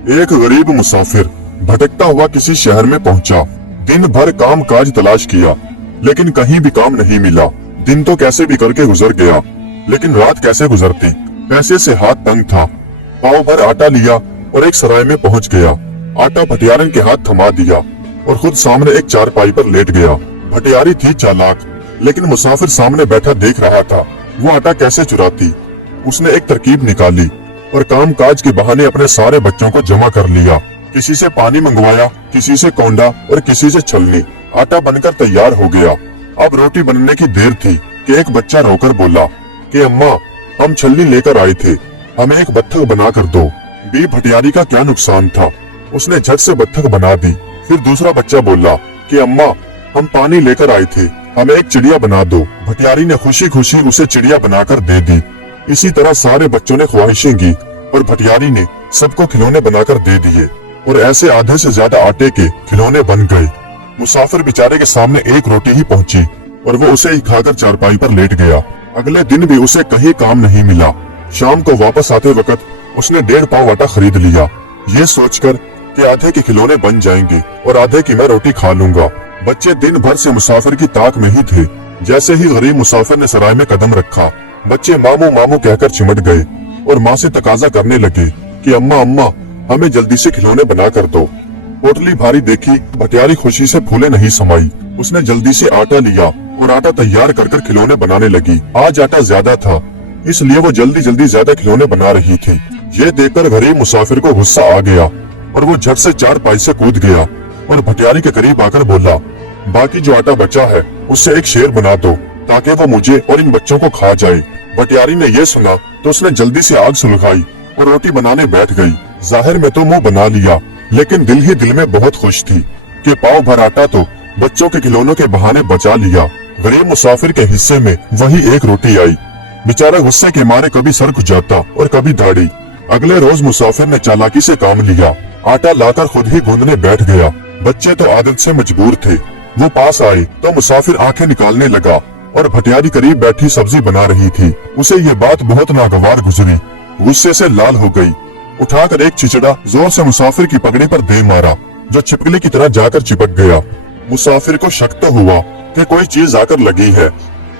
एक गरीब मुसाफिर भटकता हुआ किसी शहर में पहुंचा। दिन भर काम काज तलाश किया, लेकिन कहीं भी काम नहीं मिला। दिन तो कैसे भी करके गुजर गया, लेकिन रात कैसे गुजरती। पैसे से हाथ तंग था। पाव भर आटा लिया और एक सराय में पहुंच गया। आटा भटियारन के हाथ थमा दिया और खुद सामने एक चारपाई पर लेट गया। भटियारी थी चालाक, लेकिन मुसाफिर सामने बैठा देख रहा था वो आटा कैसे चुराती। उसने एक तरकीब निकाली और काम काज के बहाने अपने सारे बच्चों को जमा कर लिया। किसी से पानी मंगवाया, किसी से कोंडा और किसी से छलनी। आटा बनकर तैयार हो गया। अब रोटी बनने की देर थी कि एक बच्चा रोकर बोला कि अम्मा, हम छलनी लेकर आए थे, हमें एक बत्तख बना कर दो। बी भटियारी का क्या नुकसान था, उसने झट से बत्तख बना दी। फिर दूसरा बच्चा बोला कि अम्मा, हम पानी लेकर आए थे, हमें एक चिड़िया बना दो। भटियारी ने खुशी खुशी उसे चिड़िया बनाकर दे दी। इसी तरह सारे बच्चों ने ख्वाहिशें की और भटियारी ने सबको खिलौने बनाकर दे दिए और ऐसे आधे से ज्यादा आटे के खिलौने बन गए। मुसाफिर बेचारे के सामने एक रोटी ही पहुंची और वो उसे ही खाकर चारपाई पर लेट गया। अगले दिन भी उसे कहीं काम नहीं मिला। शाम को वापस आते वक्त उसने 1.5 पाव आटा खरीद लिया, ये सोचकर कि आधे के खिलौने बन जाएंगे और आधे की मैं रोटी खा लूंगा। बच्चे दिन भर से मुसाफिर की ताक में ही थे। जैसे ही गरीब मुसाफिर ने सराय में कदम रखा, बच्चे मामू मामू कहकर चिमट गए और माँ से तकाजा करने लगे कि अम्मा अम्मा, हमें जल्दी से खिलौने बना कर दो। पोटली भारी देखी, भटियारी खुशी से फूले नहीं समाई। उसने जल्दी से आटा लिया और आटा तैयार कर कर खिलौने बनाने लगी। आज आटा ज्यादा था, इसलिए वो जल्दी जल्दी ज्यादा खिलौने बना रही थी। ये देखकर गरीब मुसाफिर को गुस्सा आ गया और वो झट से चारपाई से कूद गया और भटियारी के करीब आकर बोला, बाकी जो आटा बचा है उससे एक शेर बना दो ताकि वो मुझे और इन बच्चों को खा जाए। भटियारी ने ये सुना तो उसने जल्दी से आग सुलगाई और रोटी बनाने बैठ गई। जाहिर में तो मुंह बना लिया, लेकिन दिल ही दिल में बहुत खुश थी कि पाव भर आटा तो बच्चों के खिलौनों के बहाने बचा लिया। गरीब मुसाफिर के हिस्से में वही एक रोटी आई। बेचारा गुस्से के मारे कभी सर खुजाता और कभी दाढ़ी। अगले रोज मुसाफिर ने चालाकी से काम लिया। आटा लाकर खुद ही गूंदने बैठ गया। बच्चे तो आदत से मजबूर थे। वो पास आए तो मुसाफिर आंखें निकालने लगा और भटियारी करीब बैठी सब्जी बना रही थी। उसे ये बात बहुत नागवार गुजरी। गुस्से से लाल हो गई। उठाकर एक चिचड़ा जोर से मुसाफिर की पगड़ी पर दे मारा, जो छिपकली की तरह जाकर चिपक गया। मुसाफिर को शक तो हुआ कि कोई चीज आकर लगी है,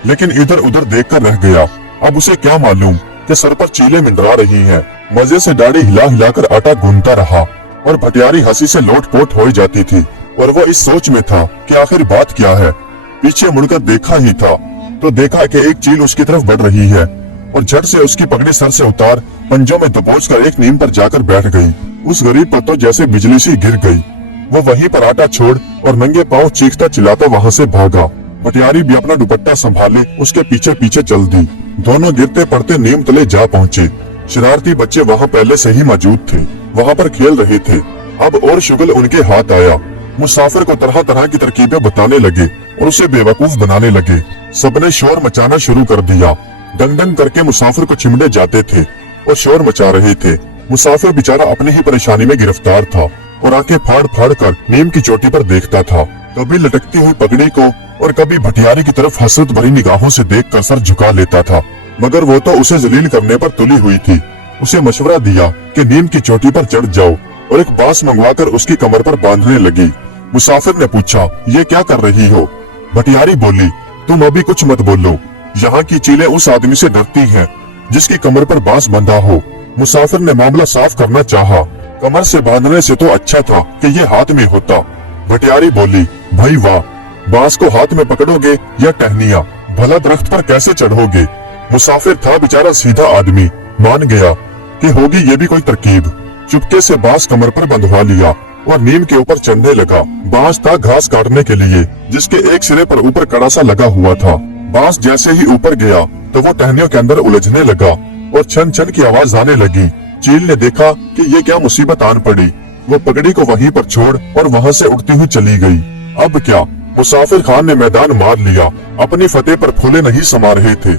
लेकिन इधर उधर देखकर रह गया। अब उसे क्या मालूम कि सर पर चीलें मंडरा रही हैं। मजे से दाढ़ी हिला हिलाकर आटा गूंथता रहा और भटियारी हंसी से लोटपोट हो जाती थी और वो इस सोच में था कि आखिर बात क्या है। पीछे मुड़कर देखा ही था तो देखा कि एक चील उसकी तरफ बढ़ रही है और झट से उसकी पगड़ी सर से उतार पंजों में दबोचकर एक नीम पर जाकर बैठ गई। उस गरीब पर तो जैसे बिजली सी गिर गई। वो वहीं पर आटा छोड़ और नंगे पांव चीखता चिल्लाता वहां से भागा। भटियारी भी अपना दुपट्टा संभाले उसके पीछे पीछे चल दी। दोनों गिरते पड़ते नीम तले जा पहुंचे। शरारती बच्चे वहां पहले से ही मौजूद थे, वहां पर खेल रहे थे। अब और शुगल उनके हाथ आया। मुसाफिर को तरह तरह की तरकीबें बताने लगे और उसे बेवकूफ बनाने लगे। सबने शोर मचाना शुरू कर दिया। डंग डंग करके मुसाफिर को चिमड़े जाते थे और शोर मचा रहे थे। मुसाफिर बेचारा अपनी ही परेशानी में गिरफ्तार था और आंखें फाड़ फाड़ कर नीम की चोटी पर देखता था। कभी लटकती हुई पगड़ी को और कभी भटियारी की तरफ हसरत भरी निगाहों से देखकर सर झुका लेता था, मगर वो तो उसे जलील करने पर तुली हुई थी। उसे मशवरा दिया कि नीम की चोटी पर चढ़ जाओ और एक बांस मंगवाकर उसकी कमर पर बांधने लगी। मुसाफिर ने पूछा, ये क्या कर रही हो? भटियारी बोली, तुम अभी कुछ मत बोलो, यहाँ की चीलें उस आदमी से डरती हैं जिसकी कमर पर बांस बंधा हो। मुसाफिर ने मामला साफ करना चाहा। कमर से बांधने से तो अच्छा था कि ये हाथ में होता। भटियारी बोली, भाई वाह, बांस को हाथ में पकड़ोगे या टहनिया? भला दरख्त पर कैसे चढ़ोगे? मुसाफिर था बेचारा सीधा आदमी, मान गया कि होगी ये भी कोई तरकीब। चुपके से बांस कमर पर बंधवा लिया और नीम के ऊपर चढ़ने लगा। बांस था घास काटने के लिए, जिसके एक सिरे पर ऊपर कड़ा सा लगा हुआ था। बांस जैसे ही ऊपर गया तो वो टहनियों के अंदर उलझने लगा और छन छन की आवाज आने लगी। चील ने देखा कि ये क्या मुसीबत आन पड़ी। वो पगड़ी को वहीं पर छोड़ और वहां से उड़ती हुई चली गई। अब क्या? मुसाफिर खान ने मैदान मार लिया। अपनी फतेह पर फूले नहीं समा रहे थे।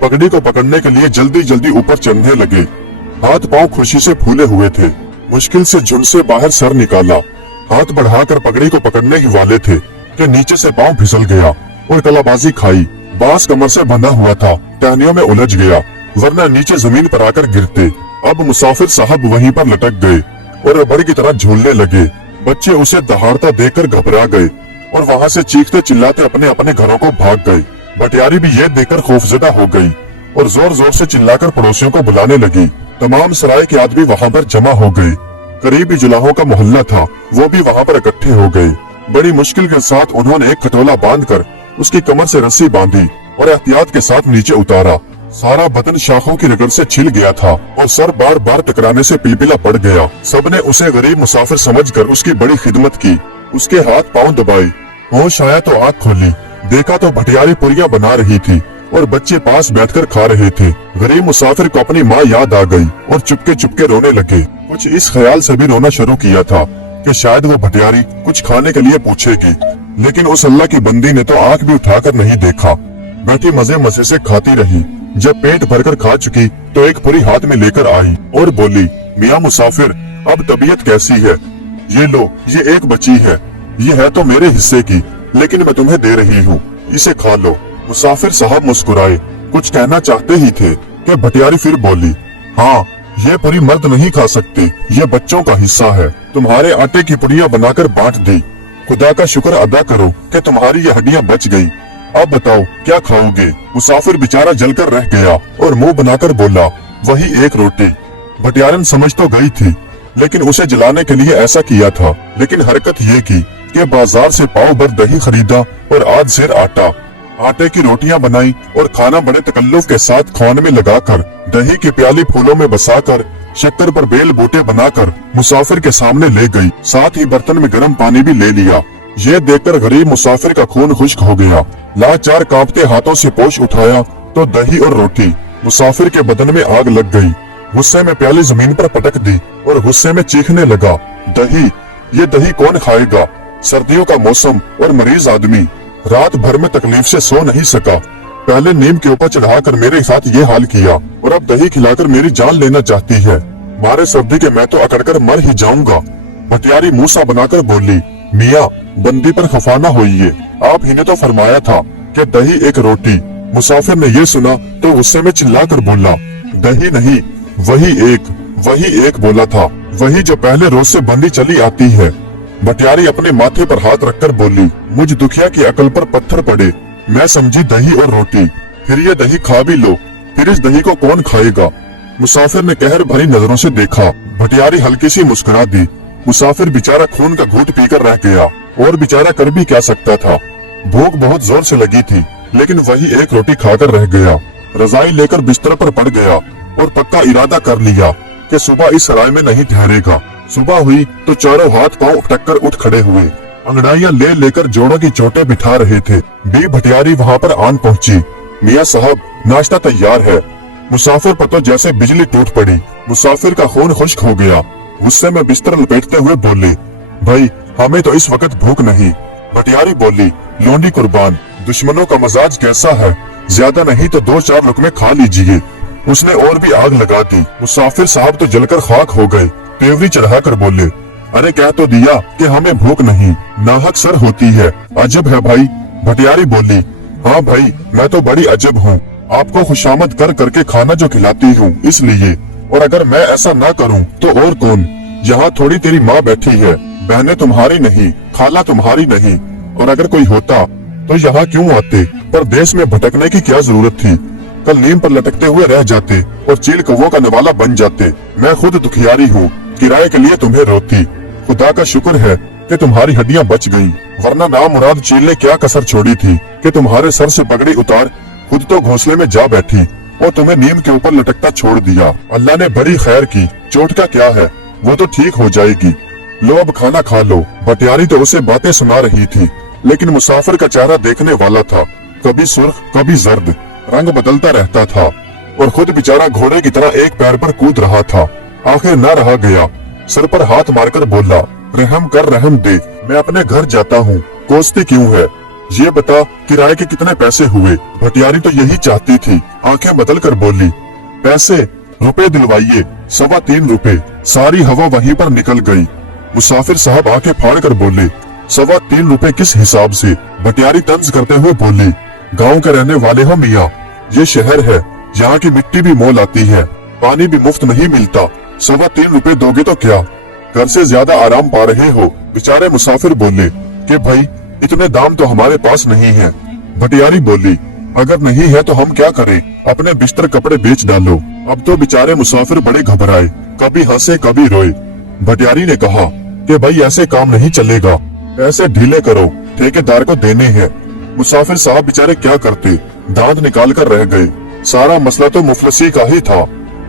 पगड़ी को पकड़ने के लिए जल्दी जल्दी ऊपर चढ़ने लगे। हाथ पांव खुशी से फूले हुए थे। मुश्किल से झुंड से बाहर सर निकाला। हाथ बढ़ाकर पगड़ी को पकड़ने ही वाले थे कि नीचे से पांव फिसल गया और कलाबाजी खाई। बांस कमर से बंधा हुआ था, टहनियों में उलझ गया, वरना नीचे जमीन पर आकर गिरते। अब मुसाफिर साहब वहीं पर लटक गए और रबड़ की तरह झूलने लगे। बच्चे उसे दहाड़ता देखकर घबरा गए और वहाँ से चीखते चिल्लाते अपने अपने घरों को भाग गए। भटियारी भी ये देखकर खौफजदा हो गई और जोर जोर से चिल्लाकर पड़ोसियों को बुलाने लगी। तमाम सराय के आदमी वहाँ पर जमा हो गए। करीबी जुलाहों का मोहल्ला था, वो भी वहाँ पर इकट्ठे हो गए। बड़ी मुश्किल के साथ उन्होंने एक खटोला बांधकर उसकी कमर से रस्सी बांधी और एहतियात के साथ नीचे उतारा। सारा बदन शाखों की रगड़ से छिल गया था और सर बार बार टकराने से पिलपिला पड़ गया। सबने उसे गरीब मुसाफिर समझकर उसकी बड़ी खिदमत की, उसके हाथ पांव दबाए। होश आया तो आँख खोली, देखा तो भटियारी पुरिया बना रही थी और बच्चे पास बैठकर खा रहे थे। गरीब मुसाफिर को अपनी माँ याद आ गई और चुपके चुपके रोने लगे। कुछ इस ख्याल से भी रोना शुरू किया था कि शायद वो भटियारी कुछ खाने के लिए पूछेगी, लेकिन उस अल्लाह की बंदी ने तो आंख भी उठाकर नहीं देखा। बैठी मजे मजे से खाती रही। जब पेट भरकर खा चुकी तो एक पुरी हाथ में लेकर आई और बोली, मियाँ मुसाफिर, अब तबीयत कैसी है? ये लो, ये एक बची है, ये है तो मेरे हिस्से की, लेकिन मैं तुम्हें दे रही हूँ, इसे खा लो। मुसाफिर साहब मुस्कुराए, कुछ कहना चाहते ही थे कि भटियारी फिर बोली, हाँ, ये पुरी मर्द नहीं खा सकते, ये बच्चों का हिस्सा है। तुम्हारे आटे की पुड़िया बनाकर बांट दी। खुदा का शुक्र अदा करो कि तुम्हारी ये हड्डियां बच गई। अब बताओ क्या खाओगे? मुसाफिर बेचारा जलकर रह गया और मुंह बनाकर बोला, वही एक रोटी। भटियारन समझ तो गई थी, लेकिन उसे जलाने के लिए ऐसा किया था। लेकिन हरकत ये की कि बाजार से पाव भर दही खरीदा और आध सेर आटा। आटे की रोटियां बनाई और खाना बड़े तकल्लुफ के साथ खान में लगाकर, दही की प्याली फूलों में बसाकर, शक्कर पर बेल बूटे बनाकर मुसाफिर के सामने ले गई। साथ ही बर्तन में गर्म पानी भी ले लिया। ये देखकर गरीब मुसाफिर का खून खुश्क हो गया। लाचार कांपते हाथों से पोश उठाया तो दही और रोटी। मुसाफिर के बदन में आग लग गई। गुस्से में प्याली जमीन पर पटक दी और गुस्से में चीखने लगा, दही, ये दही कौन खाएगा? सर्दियों का मौसम और मरीज आदमी, रात भर में तकलीफ से सो नहीं सका। पहले नीम के ऊपर चढ़ाकर मेरे साथ ये हाल किया और अब दही खिलाकर मेरी जान लेना चाहती है। मारे सर्दी के मैं तो अकड़कर मर ही जाऊंगा। भटियारी मूसा बनाकर बोली, मियाँ, बंदी पर खफा न होइए, आप ही ने तो फरमाया था कि दही एक रोटी। मुसाफिर ने ये सुना तो गुस्से में चिल्लाकर बोला, दही नहीं, वही एक बोला था, वही जो पहले रोज से बंदी चली आती है। भटियारी अपने माथे पर हाथ रखकर बोली, मुझ दुखिया की अकल पर पत्थर पड़े, मैं समझी दही और रोटी, फिर ये दही खा भी लो, फिर इस दही को कौन खाएगा? मुसाफिर ने कहर भरी नजरों से देखा। भटियारी हल्की सी मुस्कुरा दी। मुसाफिर बेचारा खून का घूंट पीकर रह गया और बेचारा कर भी क्या सकता था। भूख बहुत जोर से लगी थी, लेकिन वही एक रोटी खाकर रह गया। रजाई लेकर बिस्तर पर पड़ गया और पक्का इरादा कर लिया कि सुबह इस सराय में नहीं ठहरेगा। सुबह हुई तो चारों हाथ पांव टक्कर उठ खड़े हुए, अंगड़ाइयां ले लेकर जोड़ों की चोटें बिठा रहे थे। बी भटियारी वहाँ पर आन पहुँची। मियाँ साहब, नाश्ता तैयार है। मुसाफिर पर तो जैसे बिजली टूट पड़ी। मुसाफिर का खून खुश्क हो गया। गुस्से में बिस्तर लपेटते हुए बोले, भाई, हमें तो इस वक्त भूख नहीं। भटियारी बोली, लोंडी कुर्बान, दुश्मनों का मजाज कैसा है, ज्यादा नहीं तो 2-4 लुकमे खा लीजिए। उसने और भी आग लगा दी। मुसाफिर साहब तो जलकर खाक हो गए। तेवरी चढ़ाकर बोले, अरे कह तो दिया कि हमें भूख नहीं, नाहक सर होती है। अजब है भाई। भटियारी बोली, हाँ भाई, मैं तो बड़ी अजब हूँ, आपको खुशामद कर करके खाना जो खिलाती हूँ इसलिए, और अगर मैं ऐसा ना करूँ तो और कौन? यहाँ थोड़ी तेरी माँ बैठी है, बहनें तुम्हारी नहीं, खाला तुम्हारी नहीं, और अगर कोई होता तो यहाँ क्यों आते? परदेश में भटकने की क्या जरूरत थी? कल नीम पर लटकते हुए रह जाते और चील कौवों का निवाला बन जाते। मैं खुद दुखियारी हूँ, किराए के लिए तुम्हें रोती। खुदा का शुक्र है कि तुम्हारी हड्डियां बच गईं, वरना नामुराद चील ने क्या कसर छोड़ी थी कि तुम्हारे सर से पगड़ी उतार खुद तो घोंसले में जा बैठी और तुम्हें नीम के ऊपर लटकता छोड़ दिया। अल्लाह ने बड़ी खैर की, चोट का क्या है, वो तो ठीक हो जाएगी। लो अब खाना खा लो। भटियारी तो उसे बातें सुना रही थी, लेकिन मुसाफिर का चेहरा देखने वाला था, कभी सुर्ख कभी जर्द, रंग बदलता रहता था और खुद बेचारा घोड़े की तरह एक पैर पर कूद रहा था। आखिर न रहा गया, सर पर हाथ मारकर बोला, रहम कर रहम दे, मैं अपने घर जाता हूँ, कोसती क्यों है? ये बता किराए के कितने पैसे हुए? भटियारी तो यही चाहती थी। आंखें बदल कर बोली, पैसे? रुपए दिलवाइए, 3.25 रुपए। सारी हवा वहीं पर निकल गई। मुसाफिर साहब आंखें फाड़ कर बोले, 3.25 रुपए किस हिसाब से? भटियारी तंज करते हुए बोली, गांव के रहने वाले हो मियाँ, ये शहर है, यहाँ की मिट्टी भी मोल आती है, पानी भी मुफ्त नहीं मिलता, 3.25 रुपए दोगे तो क्या? घर से ज्यादा आराम पा रहे हो। बेचारे मुसाफिर बोले कि भाई इतने दाम तो हमारे पास नहीं है। भटियारी बोली अगर नहीं है तो हम क्या करें, अपने बिस्तर कपड़े बेच डालो। अब तो बेचारे मुसाफिर बड़े घबराए, कभी हंसे कभी रोए। भटियारी ने कहा कि भाई ऐसे काम नहीं चलेगा, पैसे ढीले करो, ठेकेदार को देने हैं। मुसाफिर साहब बेचारे क्या करते, दांत निकाल कर रह गए। सारा मसला तो मुफलसी का ही था।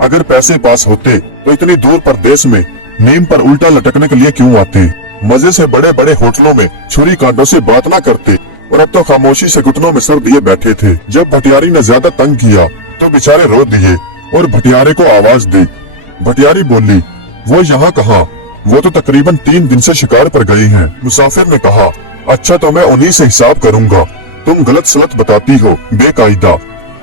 अगर पैसे पास होते तो इतनी दूर परदेश में नीम पर उल्टा लटकने के लिए क्यों आते। मजे से बड़े बड़े होटलों में छुरी कांटों से बात ना करते, और अब तो खामोशी से घुटनों में सर दिए बैठे थे। जब भटियारी ने ज्यादा तंग किया तो बेचारे रो दिए और भटियारे को आवाज दी। भटियारी बोली वो यहाँ कहाँ, वो तो तकरीबन 3 दिन से शिकार पर गए हैं। मुसाफिर ने कहा अच्छा तो मैं उन्हीं से हिसाब करूंगा, तुम गलत सलत बताती हो बेकायदा।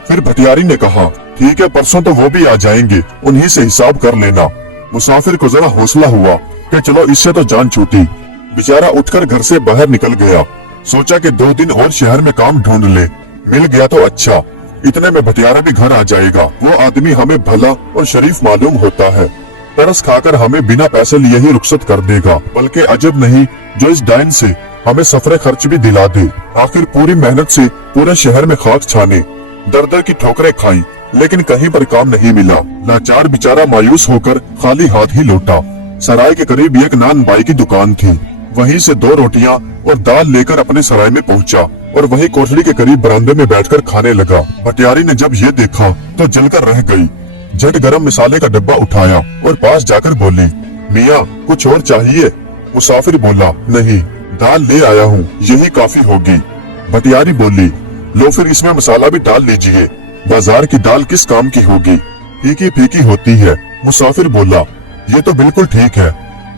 फिर भटियारी ने कहा ठीक है परसों तो वो भी आ जाएंगे, उन्हीं से हिसाब कर लेना। मुसाफिर को जरा हौसला हुआ कि चलो इससे तो जान छूटी। बेचारा उठकर घर से बाहर निकल गया। सोचा कि 2 दिन और शहर में काम ढूंढ ले, मिल गया तो अच्छा, इतने में भटियारा भी घर आ जाएगा। वो आदमी हमें भला और शरीफ मालूम होता है, तरस खाकर हमें बिना पैसे लिए ही रुखसत कर देगा। बल्कि अजब नहीं जो इस डायन से हमें सफरे खर्च भी दिला दे। आखिर पूरी मेहनत से पूरे शहर में खाक छाने, दर दर की ठोकरें खाई, लेकिन कहीं पर काम नहीं मिला। लाचार बेचारा मायूस होकर खाली हाथ ही लौटा। सराय के करीब एक नान बाई की दुकान थी, वहीं से 2 रोटियां और दाल लेकर अपने सराय में पहुंचा और वहीं कोठरी के करीब बरामदे में बैठकर खाने लगा। भटियारी ने जब ये देखा तो जलकर रह गई। झट गरम मसाले का डब्बा उठाया और पास जाकर बोली मियाँ कुछ और चाहिए। मुसाफिर बोला नहीं, दाल ले आया हूँ, यही काफी होगी। भटियारी बोली लो फिर इसमें मसाला भी डाल लीजिए, बाजार की दाल किस काम की होगी, फीकी फीकी होती है। मुसाफिर बोला ये तो बिल्कुल ठीक है।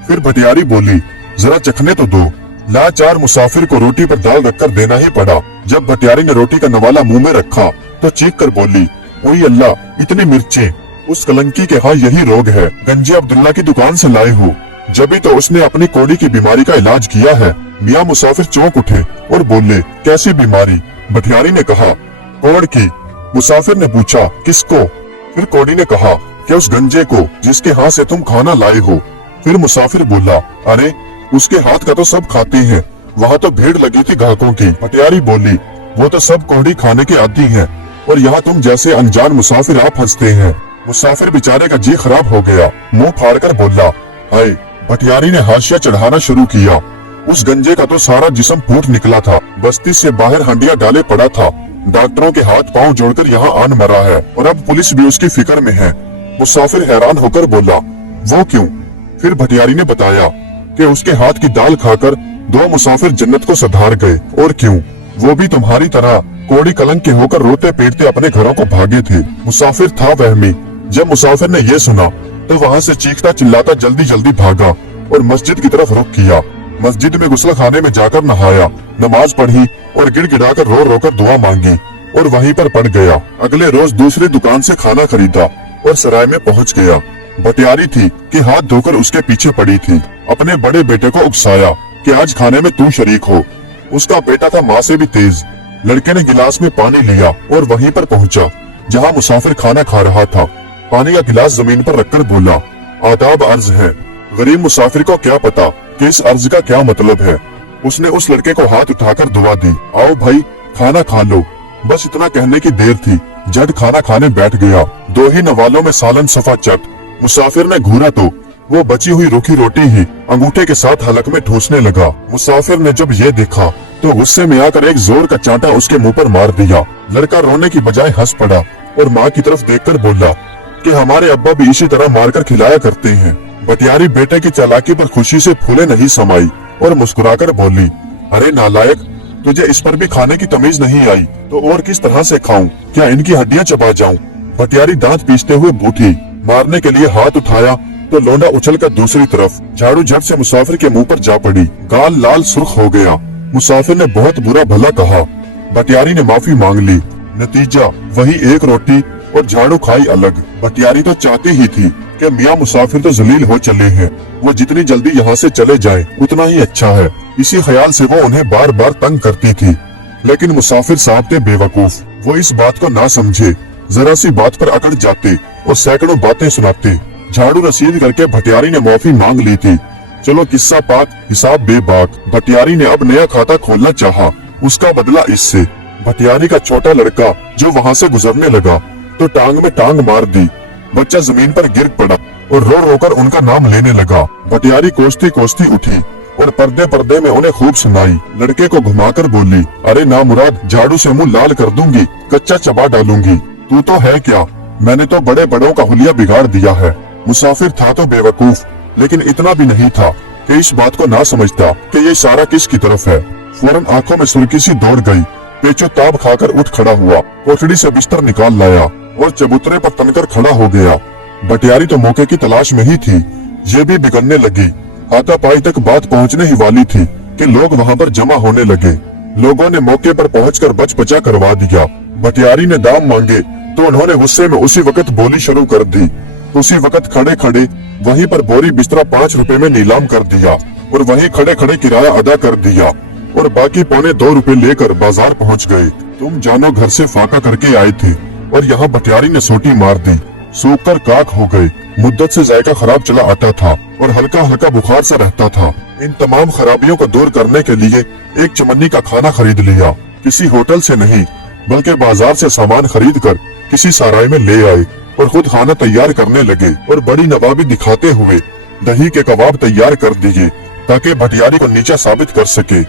फिर भटियारी बोली जरा चखने तो दो। लाचार मुसाफिर को रोटी पर दाल रखकर देना ही पड़ा। जब भटियारी ने रोटी का नवाला मुंह में रखा तो चीख कर बोली ओई अल्लाह इतनी मिर्चें, उस कलंकी के हाँ यही रोग है, गंजे अब्दुल्ला की दुकान से लाए हो, जब तो उसने अपनी कोड़ी की बीमारी का इलाज किया है। मियाँ मुसाफिर चौंक उठे और बोले कैसी बीमारी। भटियारी ने कहा कोड़ की। मुसाफिर ने पूछा किसको। फिर कोड़ी ने कहा कि उस गंजे को जिसके हाथ से तुम खाना लाए हो। फिर मुसाफिर बोला अरे उसके हाथ का तो सब खाते हैं, वहाँ तो भीड़ लगी थी ग्राहकों की। भटियारी बोली वो तो सब कोड़ी खाने के आदी हैं, और यहाँ तुम जैसे अनजान मुसाफिर आप हंसते हैं। मुसाफिर बेचारे का जी खराब हो गया, मुंह फाड़कर बोला हाय। भटियारी ने हाशिया चढ़ाना शुरू किया। उस गंजे का तो सारा जिस्म फूट निकला था, बस्ती से बाहर हंडिया डाले पड़ा था, डॉक्टरों के हाथ पांव जोड़कर यहाँ आन मरा है, और अब पुलिस भी उसकी फिक्र में है। मुसाफिर हैरान होकर बोला वो क्यों। फिर भटियारी ने बताया कि उसके हाथ की दाल खाकर 2 मुसाफिर जन्नत को सधार गए। और क्यों, वो भी तुम्हारी तरह कोड़ी कलंक के होकर रोते पीटते अपने घरों को भागे थे। मुसाफिर था वहमी। जब मुसाफिर ने ये सुना तो वहाँ से चीखता चिल्लाता जल्दी जल्दी भागा और मस्जिद की तरफ रुख किया। मस्जिद में गुस्ल खाने में जाकर नहाया, नमाज पढ़ी और गिड़गिड़ाकर रो रो कर दुआ मांगी और वहीं पर पड़ गया। अगले रोज दूसरी दुकान से खाना खरीदा और सराय में पहुंच गया। भटियारी थी कि हाथ धोकर उसके पीछे पड़ी थी। अपने बड़े बेटे को उकसाया कि आज खाने में तू शरीक हो। उसका बेटा था माँ से भी तेज। लड़के ने गिलास में पानी लिया और वहीं पर पहुंचा जहां मुसाफिर खाना खा रहा था। पानी का गिलास जमीन पर रखकर बोला आदाब अर्ज है। गरीब मुसाफिर को क्या पता कि इस अर्ज का क्या मतलब है। उसने उस लड़के को हाथ उठाकर दुआ दी। आओ भाई खाना खा लो। बस इतना कहने की देर थी, झट खाना खाने बैठ गया। 2 ही नवालों में सालन सफा चट। मुसाफिर ने घूरा तो वो बची हुई रूखी रोटी ही अंगूठे के साथ हलक में ठूसने लगा। मुसाफिर ने जब ये देखा तो गुस्से में आकर एक जोर का चांटा उसके मुंह पर मार दिया। लड़का रोने की बजाय हंस पड़ा और माँ की तरफ देखकर बोला कि हमारे अब्बा भी इसी तरह मारकर खिलाया करते हैं। भटियारी बेटे की चालाकी पर खुशी से फूले नहीं समाई और मुस्कुराकर बोली अरे नालायक, तुझे इस पर भी खाने की तमीज नहीं आई तो और किस तरह से खाऊं? क्या इनकी हड्डियां चबा जाऊं? भटियारी दांत पीसते हुए बूठी। मारने के लिए हाथ उठाया तो लोंडा उछलकर दूसरी तरफ झाड़ू झट से मुसाफिर के मुंह पर जा पड़ी। गाल लाल सुर्ख हो गया। मुसाफिर ने बहुत बुरा भला कहा। भटियारी ने माफी मांग ली। नतीजा वही एक रोटी और झाड़ू खाई अलग। भटियारी तो चाहती ही थी कि मियाँ मुसाफिर तो जलील हो चले हैं, वो जितनी जल्दी यहाँ से चले जाए उतना ही अच्छा है। इसी ख्याल से वो उन्हें बार बार तंग करती थी। लेकिन मुसाफिर साहब थे बेवकूफ। वो इस बात को ना समझे, जरा सी बात पर अकड़ जाते और सैकड़ों बातें सुनाते। झाड़ू रसीद करके भटियारी ने माफी मांग ली थी चलो किस्सा पाक हिसाब बेबाक। भटियारी ने अब नया खाता खोलना चाहा, उसका बदला इससे। भटियारी का छोटा लड़का जो वहाँ से गुजरने लगा तो टांग में टांग मार दी। बच्चा जमीन पर गिर पड़ा और रो रो कर उनका नाम लेने लगा। भटियारी कोसती कोसती उठी और पर्दे पर्दे में उन्हें खूब सुनाई। लड़के को घुमाकर बोली, अरे ना मुराद, झाड़ू से मुंह लाल कर दूंगी, कच्चा चबा डालूंगी। तू तो है क्या, मैंने तो बड़े बड़ों का हुलिया बिगाड़ दिया है। मुसाफिर था तो बेवकूफ, लेकिन इतना भी नहीं था कि इस बात को ना समझता कि ये इशारा किसकी तरफ है। फौरन आंखों में सुर्खी सी दौड़ गई। पेचो ताब खाकर उठ खड़ा हुआ, कोठड़ी से बिस्तर निकाल लाया और चबूतरे पर तनकर खड़ा हो गया। भटियारी तो मौके की तलाश में ही थी। ये भी बिगड़ने लगी। हाथापाई तक बात पहुंचने ही वाली थी कि लोग वहां पर जमा होने लगे। लोगों ने मौके पर पहुंचकर बच बचा करवा दिया। भटियारी ने दाम मांगे तो उन्होंने गुस्से में उसी वक्त बोली शुरू कर दी। उसी वक्त खड़े खड़े वहीं पर बोरी बिस्तरा 5 रुपए में नीलाम कर दिया और वहीं खड़े खड़े किराया अदा कर दिया और बाकी 2.25 रुपए लेकर बाजार पहुंच गए। तुम जानो घर से फाका करके आए थे और यहाँ भटियारी ने सोटी मार दी। सूख कर काक हो गए। मुद्दत से जायका खराब चला आता था और हल्का हल्का बुखार सा रहता था। इन तमाम खराबियों को दूर करने के लिए एक चमन्नी का खाना खरीद लिया। किसी होटल से नहीं बल्कि बाजार से सामान खरीद कर किसी सराय में ले आए और खुद खाना तैयार करने लगे और बड़ी नवाबी दिखाते हुए दही के कबाब तैयार कर दिए ताकि भटियारी को नीचा साबित कर सके।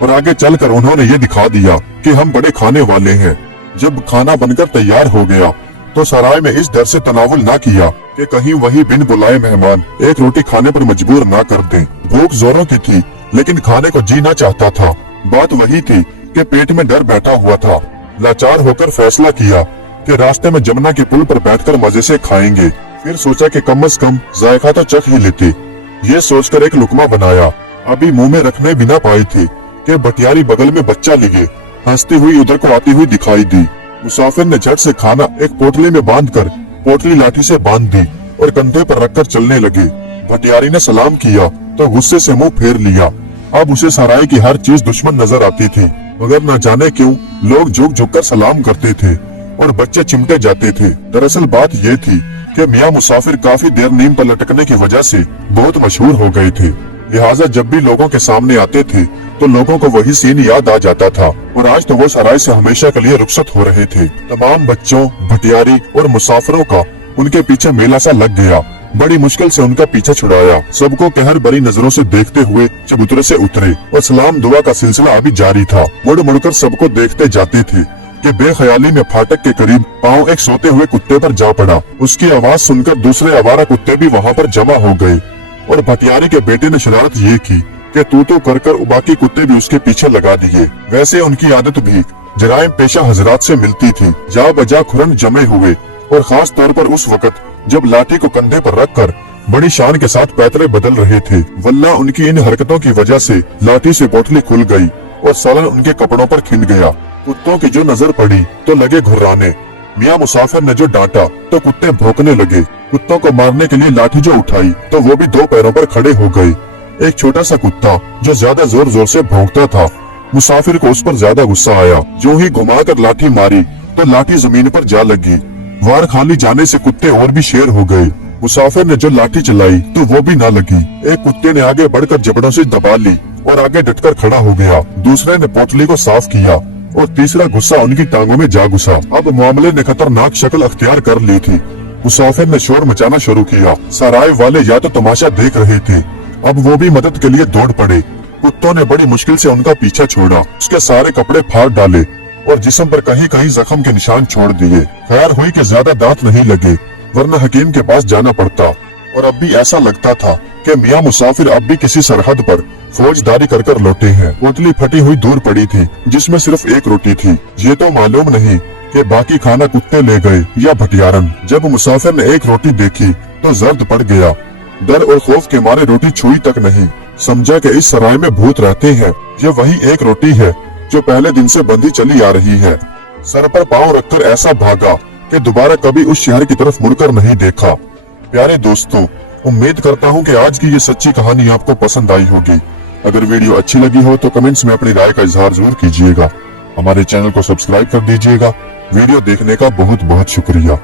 और आगे चलकर उन्होंने ये दिखा दिया कि हम बड़े खाने वाले हैं। जब खाना बनकर तैयार हो गया तो सराय में इस डर से तनावुल ना किया कि कहीं वही बिन बुलाए मेहमान एक रोटी खाने पर मजबूर ना कर दें। भूख जोरों की थी लेकिन खाने को जी ना चाहता था। बात वही थी कि पेट में डर बैठा हुआ था। लाचार होकर फैसला किया कि रास्ते में जमुना के पुल पर बैठकर मजे से खाएंगे। फिर सोचा कि कम से कम जायका तो चख ही लेते। ये सोचकर एक लुकमा बनाया। अभी मुंह में रखने बिना पाई थी कि भटियारी बगल में बच्चा लिए हंसती हुई उधर को आती हुई दिखाई दी। मुसाफिर ने झट से खाना एक पोटली में बांधकर पोटली लाठी से बांध दी और कंधे पर रखकर चलने लगे। भटियारी ने सलाम किया तो गुस्से से मुंह फेर लिया। अब उसे सराय की हर चीज दुश्मन नजर आती थी, मगर न जाने क्यों लोग झुक झुक कर सलाम करते थे और बच्चे चिमटे जाते थे। दरअसल बात ये थी कि मियाँ मुसाफिर काफी देर नींद पर लटकने की वजह से बहुत मशहूर हो गए थे। लिहाजा जब भी लोगों के सामने आते थे तो लोगों को वही सीन याद आ जाता था और आज तो वो सराय से हमेशा के लिए रुखसत हो रहे थे। तमाम बच्चों, भटियारी और मुसाफिरों का उनके पीछे मेला सा लग गया। बड़ी मुश्किल से उनका पीछा छुड़ाया। सबको कहर भरी नजरों से देखते हुए चबूतरे से उतरे और सलाम दुआ का सिलसिला अभी जारी था। मुड़ मुड़कर सबको देखते जाते थे कि बेख्याली में फाटक के करीब पांव एक सोते हुए कुत्ते पर जा पड़ा। उसकी आवाज सुनकर दूसरे आवारा कुत्ते भी वहाँ पर जमा हो गए और भटियारी के बेटे ने शरारत ये की कि तू कर बाकी कुत्ते भी उसके पीछे लगा दिए। वैसे उनकी आदत भी जराइम पेशा हजरात से मिलती थी। जा बजा खुरन जमे हुए और खास तौर पर उस वक्त जब लाठी को कंधे पर रखकर बड़ी शान के साथ पैतरे बदल रहे थे। वल्ला उनकी इन हरकतों की वजह से लाठी से पोटली खुल गई और सालन उनके कपड़ों पर खिंड गया। कुत्तों की जो नजर पड़ी तो लगे घुर्राने। मियाँ मुसाफिर ने जो डांटा तो कुत्ते भौंकने लगे। कुत्तों को मारने के लिए लाठी जो उठाई तो वो भी 2 पैरों पर खड़े हो गए। एक छोटा सा कुत्ता जो ज्यादा जोर जोर से भौंकता था, मुसाफिर को उस पर ज्यादा गुस्सा आया। जो ही घुमाकर लाठी मारी तो लाठी जमीन पर जा लगी। वार खाली जाने से कुत्ते और भी शेर हो गए। मुसाफिर ने जो लाठी चलाई तो वो भी ना लगी। एक कुत्ते ने आगे बढ़कर जबड़ों से दबा ली और आगे डटकर खड़ा हो गया। दूसरे ने पोटली को साफ किया और तीसरा गुस्सा उनकी टांगों में जा घुसा। अब मामले ने खतरनाक शक्ल अख्तियार कर ली थी। मुसाफिर ने शोर मचाना शुरू किया। सराय वाले या तो तमाशा देख रहे थे, अब वो भी मदद के लिए दौड़ पड़े। कुत्तों ने बड़ी मुश्किल से उनका पीछा छोड़ा। उसके सारे कपड़े फाड़ डाले और जिस्म पर कहीं कहीं जख्म के निशान छोड़ दिए। खैर हुई कि ज्यादा दांत नहीं लगे, वरना हकीम के पास जाना पड़ता। और अब भी ऐसा लगता था कि मियाँ मुसाफिर अब भी किसी सरहद पर फौजदारी कर लौटे हैं। पोटली फटी हुई दूर पड़ी थी जिसमें सिर्फ एक रोटी थी। ये तो मालूम नहीं कि बाकी खाना कुत्ते ले गए या भटियारन। जब मुसाफिर ने एक रोटी देखी तो जर्द पड़ गया। डर और खौफ के मारे रोटी छुई तक नहीं। समझा कि इस सराय में भूत रहते हैं। ये वही एक रोटी है जो पहले दिन से बंधी चली आ रही है। सर पर पांव रखकर ऐसा भागा कि दोबारा कभी उस शहर की तरफ मुड़कर नहीं देखा। प्यारे दोस्तों, उम्मीद करता हूँ कि आज की ये सच्ची कहानी आपको पसंद आई होगी। अगर वीडियो अच्छी लगी हो तो कमेंट्स में अपनी राय का इजहार जरूर कीजिएगा। हमारे चैनल को सब्सक्राइब कर दीजिएगा। वीडियो देखने का बहुत बहुत शुक्रिया।